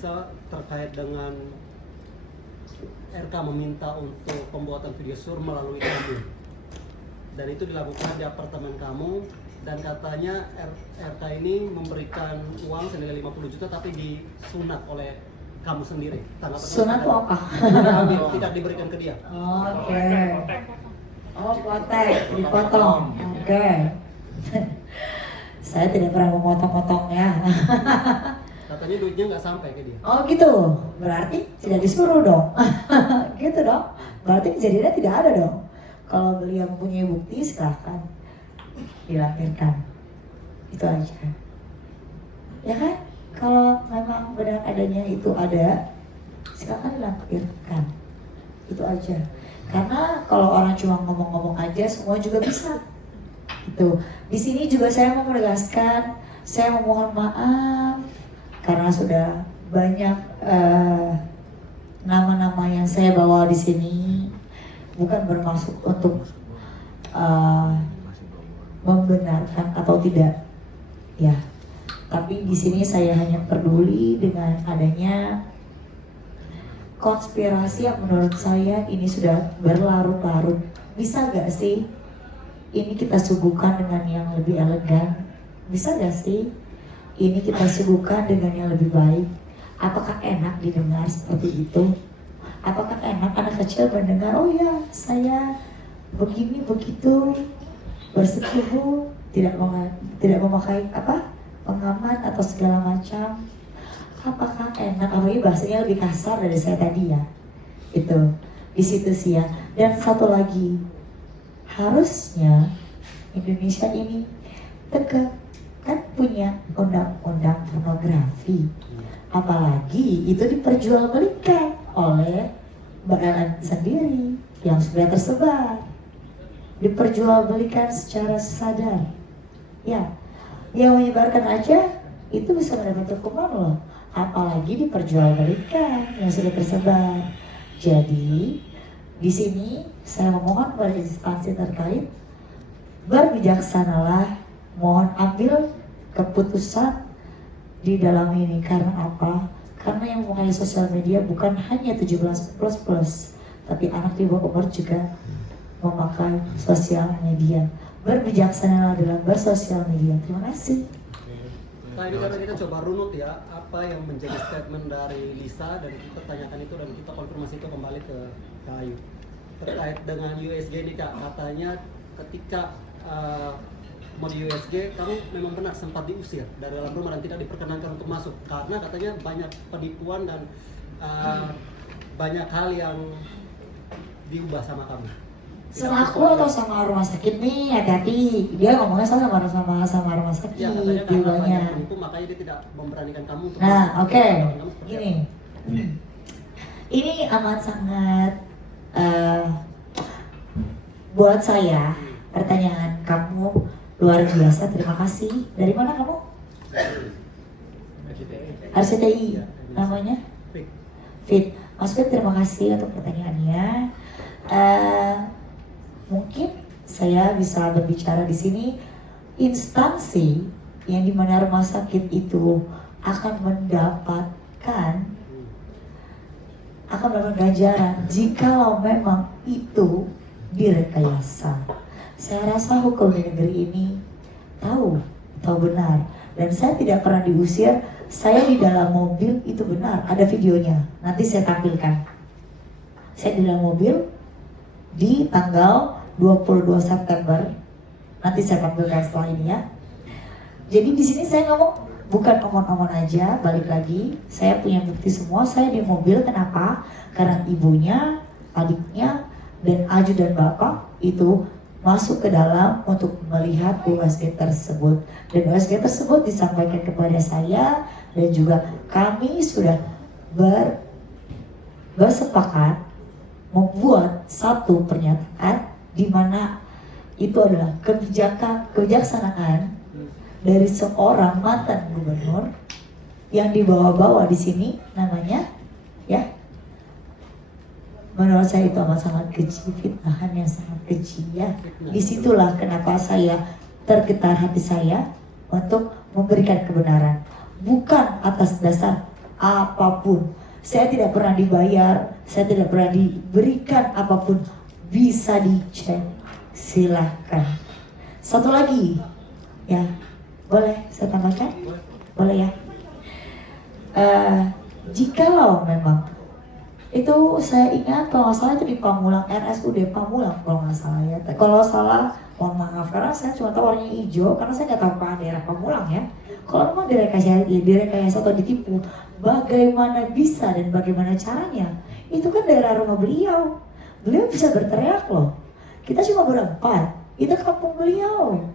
Lisa terkait dengan RK meminta untuk pembuatan video sur melalui kamu, dan itu dilakukan di apartemen kamu, dan katanya RK ini memberikan uang senilai 50 juta tapi disunat oleh kamu sendiri. Sunat itu apa? Tidak diberikan ke dia. Oke. Oh, potek, dipotong. Oke. Saya tidak pernah memotong-potongnya. Katanya duitnya nggak sampai ke dia. Oh gitu, berarti tidak disuruh dong. Gitu dong. Berarti kejadiannya tidak ada dong. Kalau beliau mempunyai bukti silahkan dilampirkan. Itu aja. Ya kan? Kalau memang benar adanya itu ada, silahkan dilampirkan. Itu aja. Karena kalau orang cuma ngomong-ngomong aja, semua juga bisa. Gitu. Di sini juga saya mau menegaskan, saya memohon maaf karena sudah banyak nama-nama yang saya bawa di sini, bukan bermaksud untuk membenarkan atau tidak, ya. Tapi di sini saya hanya peduli dengan adanya konspirasi yang menurut saya ini sudah berlarut-larut. Bisa gak sih ini kita suguhkan dengan yang lebih elegan? Bisa gak sih ini kita suguhkan dengan yang lebih baik? Apakah enak didengar seperti itu? Apakah enak anak kecil mendengar, oh ya saya begini begitu bersekufu, tidak memakai pengaman atau segala macam? Apakah enak? Apalagi bahasanya lebih kasar dari saya tadi ya. Itu di situ sih ya. Dan satu lagi, harusnya Indonesia ini tegak, kan punya undang-undang pornografi. Apalagi itu diperjualbelikan oleh Mbak Ellen sendiri yang sudah tersebar, diperjualbelikan secara sadar. Ya, yang menyebarkan aja itu bisa mendapat hukuman loh. Apalagi diperjualbelikan yang sudah tersebar. Jadi di sini saya memohon kepada instansi terkait, berbijaksanalah, mohon ambil keputusan di dalam ini. Karena apa? Karena yang mengenai sosial media bukan hanya 17++, tapi anak di bawah umur juga memakai sosial media. Berbijaksanalah dalam bersosial media. Terima kasih. Nah, ini karena kita coba runut ya, apa yang menjadi statement dari Lisa, dan kita tanyakan itu dan kita konfirmasi itu kembali ke Ayu. Terkait dengan USG ini Kak, katanya ketika mau di USG, kamu memang benar sempat diusir dari dalam rumah dan tidak diperkenankan untuk masuk karena katanya banyak penipuan dan banyak hal yang diubah sama kamu. Sama aku atau sama rumah sakit nih, hati-hati. Dia ngomongnya sama rumah sakit, Ya, katanya karena jiwanya. banyak penipu makanya dia tidak memberanikan kamu untuk Nah, masuk. oke. Kamu seperti Gini. apa? Ini amat sangat buat saya, pertanyaan kamu luar biasa. Terima kasih. Dari mana kamu? RCTI. Namanya? Fit. Mas Fit, terima kasih untuk pertanyaannya. Mungkin saya bisa berbicara di sini, instansi yang dimana rumah sakit itu akan mendapatkan ganjaran jikalau memang itu direkayasa. Saya rasa hukum di negeri ini tahu benar, dan saya tidak pernah diusir. Saya di dalam mobil itu benar, ada videonya, nanti saya tampilkan. Saya di dalam mobil di tanggal 22 September, nanti saya tampilkan setelah ini ya. Jadi di sini saya ngomong bukan omong-omong aja, balik lagi, saya punya bukti semua. Saya di mobil, kenapa? Karena ibunya, adiknya, dan ajudan bapak itu masuk ke dalam untuk melihat USG tersebut. Dan USG tersebut disampaikan kepada saya, dan juga kami sudah bersepakat membuat satu pernyataan di mana itu adalah kebijaksanaan dari seorang mantan gubernur yang dibawa-bawa di sini namanya, ya. Menurut saya itu amat sangat keji, fitnahan yang sangat keji ya. Disitulah kenapa saya tergetar hati saya untuk memberikan kebenaran, bukan atas dasar apapun. Saya tidak pernah dibayar, saya tidak pernah diberikan apapun. Bisa dicek, silahkan. Satu lagi, ya, boleh saya tambahkan? Boleh ya. Jikalau memang itu saya ingat kalau nggak salah itu di Pamulang, RSUD Pamulang kalau nggak salah ya. Kalau salah mohon maaf karena saya cuma tahu warnanya hijau karena saya nggak tahu apa daerah Pamulang ya. Kalau memang direkayasa atau ditipu, bagaimana bisa dan bagaimana caranya? Itu kan daerah rumah beliau. Beliau bisa berteriak loh. Kita cuma berempat. Itu kampung beliau.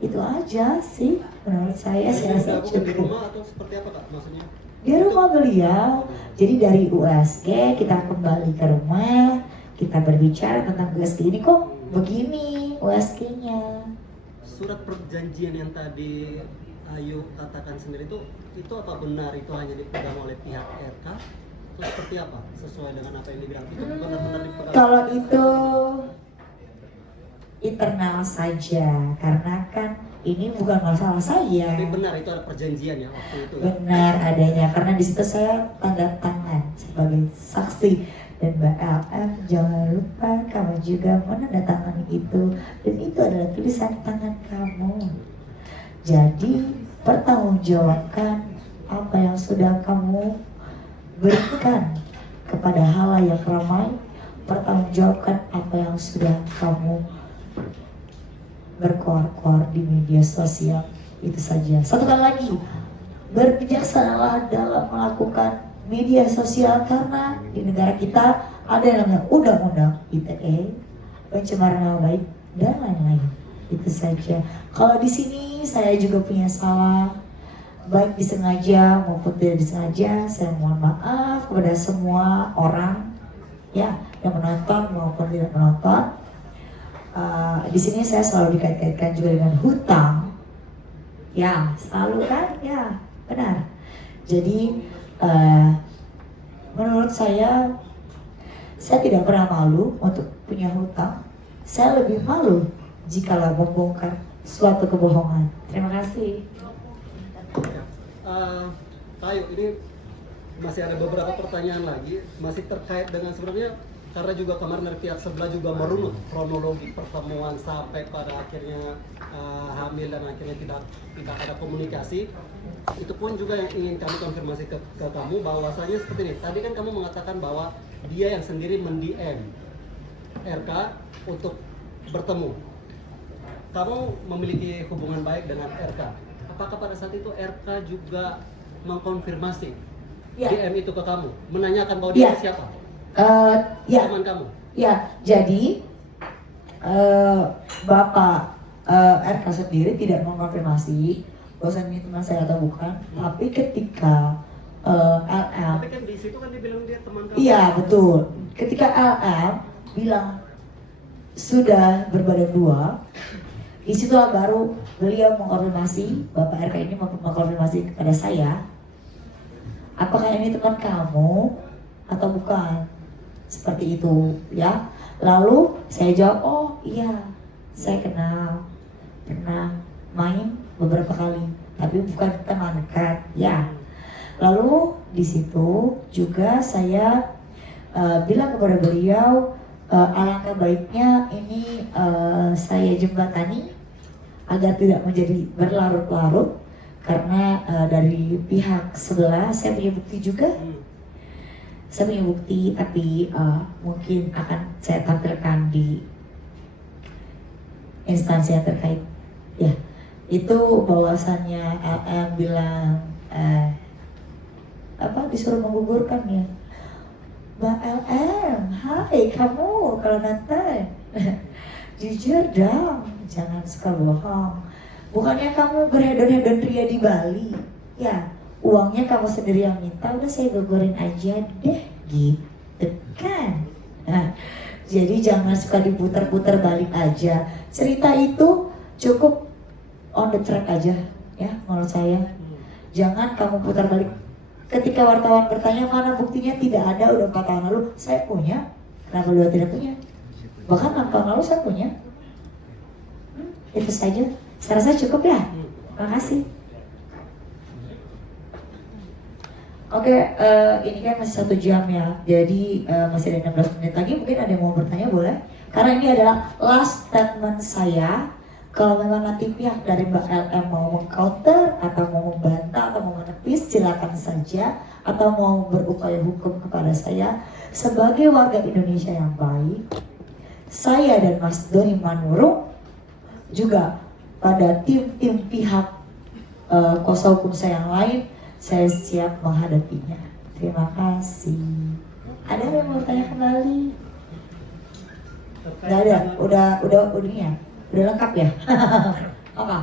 Itu aja sih menurut saya rasa Bukan di cukup. rumah atau seperti apa Kak maksudnya? Di rumah beliau. Jadi dari USG kita kembali ke rumah, kita berbicara tentang USG ini kok begini USG-nya. Surat perjanjian yang tadi Ayu katakan sendiri itu apa benar itu hanya dipegang oleh pihak RK atau seperti apa sesuai dengan apa yang dibilang itu benar-benar dipegang? Kalau itu internal saja karena kan ini bukan masalah saya. Tapi benar itu ada perjanjian ya waktu itu ya? Benar adanya karena di situ saya tanda tangan sebagai saksi dan Mbak LF jangan lupa kamu juga menandatangani itu dan itu adalah tulisan tangan kamu. Jadi pertanggungjawabkan apa yang sudah kamu berikan kepada halayak ramai, pertanggungjawabkan apa yang sudah kamu berkoar-koar di media sosial. Itu saja. Satu kali lagi, berbijaksanalah dalam melakukan media sosial karena di negara kita ada yang namanya undang-undang ITE, pencemaran nama baik dan lain-lain. Itu saja. Kalau di sini saya juga punya salah, baik disengaja maupun tidak disengaja. Saya mohon maaf kepada semua orang ya yang menonton maupun tidak menonton. Di sini saya selalu dikait-kaitkan juga dengan hutang. Ya, selalu kan? Ya, benar. Jadi menurut saya tidak pernah malu untuk punya hutang. Saya lebih malu jikalau membongkar suatu kebohongan. Terima kasih. Ayu, ini masih ada beberapa pertanyaan lagi, masih terkait dengan sebenarnya karena juga kemarin dari pihak sebelah juga merunut kronologi pertemuan sampai pada akhirnya hamil dan akhirnya tidak ada komunikasi. Itu pun juga yang ingin kami konfirmasi ke kamu bahwasanya seperti ini. Tadi kan kamu mengatakan bahwa dia yang sendiri mend-DM RK untuk bertemu. Kamu memiliki hubungan baik dengan RK. Apakah pada saat itu RK juga mengkonfirmasi DM itu ke kamu, menanyakan bahwa dia siapa? Ya, Teman kamu? ya. Jadi Bapak RK sendiri tidak mengonfirmasi bahwa ini teman saya atau bukan. Tapi ketika LM, Tapi kan di situ kan dibilang dia teman kamu. iya betul. Ketika LM bilang sudah berbadan dua, disitulah baru beliau mengkonfirmasi, Bapak RK ini mengkonfirmasi kepada saya, apakah ini teman kamu atau bukan? Seperti itu ya. Lalu saya jawab, oh iya saya kenal, pernah main beberapa kali, tapi bukan teman dekat ya. Lalu di situ juga saya bilang kepada beliau, alangkah baiknya ini saya jembatani agar tidak menjadi berlarut-larut karena dari pihak sebelah saya punya bukti juga. Saya punya bukti, tapi mungkin akan saya tampilkan di instansi yang terkait. Ya, itu bahwasannya LM bilang disuruh menggugurkan ya. Mbak LM, hai kamu kalau nonton, jujur dong, jangan suka bohong. Bukannya kamu berhedon-hedon ria di Bali, ya? Uangnya kamu sendiri yang minta, udah saya gugurin aja deh, gitu kan? Nah, jadi jangan suka diputar-putar balik aja. Cerita itu cukup on the track aja, ya menurut saya. Jangan kamu putar balik. Ketika wartawan bertanya mana buktinya, tidak ada, udah 4 tahun lalu. Saya punya, kenapa beliau tidak punya? Bahkan 6 tahun lalu saya punya. Itu saja. Saya rasa cukup ya. Terima kasih. Oke, ini kan masih 1 jam ya, jadi masih ada 16 menit lagi. Mungkin ada yang mau bertanya, boleh? Karena ini adalah last statement saya. Kalau memang nanti pihak dari Mbak LM mau meng-counter atau mau membantah atau mau menepis, silakan saja. Atau mau berupaya hukum kepada saya sebagai warga Indonesia yang baik. Saya dan Mas Doni Manurung juga pada tim-tim pihak kuasa hukum saya yang lain, saya siap menghadapinya. Terima kasih. Ada yang mau tanya kembali? Gak ada. Udah ini ya. Udah lengkap ya. Oke.